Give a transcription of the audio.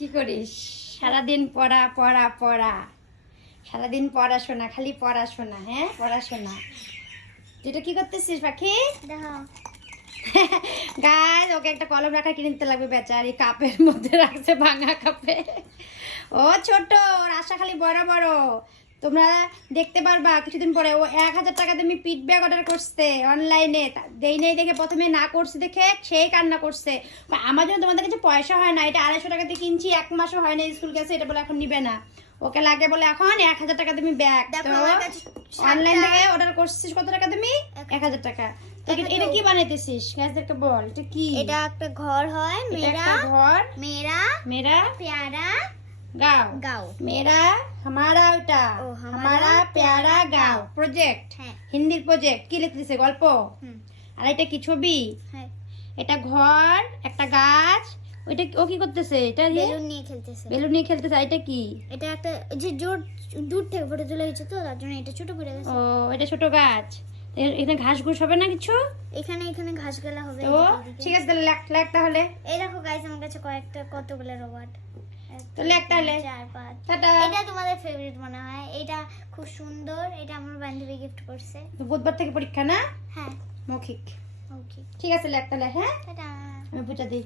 কি করিস? সারাদিন পড়া পড়া পড়া। সারাদিন পড়াশোনা খালি পড়াশোনা হ্যাঁ? পড়াশোনা। যেটা কি করতেছিস পাখি? গাছ ওকে একটা কলম রাখা কিনে দিতে লাগবে বেচারি। কাপের মধ্যে রাখছে ভাঙা কাপে। ও ছোট রাস্তা আশা খালি বড় বড় তোমরা দেখতে পারবা কিছুদিন পরে ও এক হাজার টাকা আমি পিট ব্যাগ অর্ডার করছে অনলাইনে দেই নেই দেখে প্রথমে না করছি দেখে সেই কান্না করছে। আমার জন্য তোমাদের কাছে পয়সা হয় না এটা আড়াইশো টাকা দিয়ে কিনছি এক মাসও হয় না স্কুল গেছে এটা বলে এখন নিবে না। ওকে লাগে বলে এখন এক হাজার টাকা তুমি ব্যাগ অনলাইন থেকে অর্ডার করছিস কত টাকা তুমি এক হাজার টাকা। এটা কি বানাইতেছিস? গাছদেরকে বল এটা কি? এটা একটা ঘর হয় মেরা ঘর। মেরা মেরা প্যারা গাও গাও मेरा हमारा ওটা ও, हमारा हमारा प्यारा গাও প্রজেক্ট হ্যাঁ হিন্দির প্রজেক্ট কি লিখতেছে গল্প হুম আর এটা কি ছবি হ্যাঁ এটা ঘর একটা গাছ ওইটা ও কি করতেছে এটা দিয়ে বেলুন নিয়ে খেলতেছে বেলুন নিয়ে খেলতেছে আর এটা কি এটা একটা যে জোর দূর থেকে ফটো তোলা হয়েছে তো তার জন্য এটা ছোট পড়ে গেছে ও এটা ছোট গাছ এ- এখানে ঘাস ঘুষ হবে না কিছু এখানে এখানে ঘাস গেলা হবে তো ঠিক আছে তাহলে লেখ লেখ তাহলে এই দেখো গাইস আমার কাছে কয়েকটা কতগুলো রোবট তো লেখ তাহলে চার পাঁচ টাটা। এটা তোমাদের ফেভারিট মনে হয়। এটা খুব সুন্দর। এটা আমার বান্ধবী গিফট করছে। বুধবার থেকে পরীক্ষা না? হ্যাঁ। মৌখিক। মৌখিক। ঠিক আছে লেখ তাহলে হ্যাঁ? টাটা। আমি বুঝা দিই।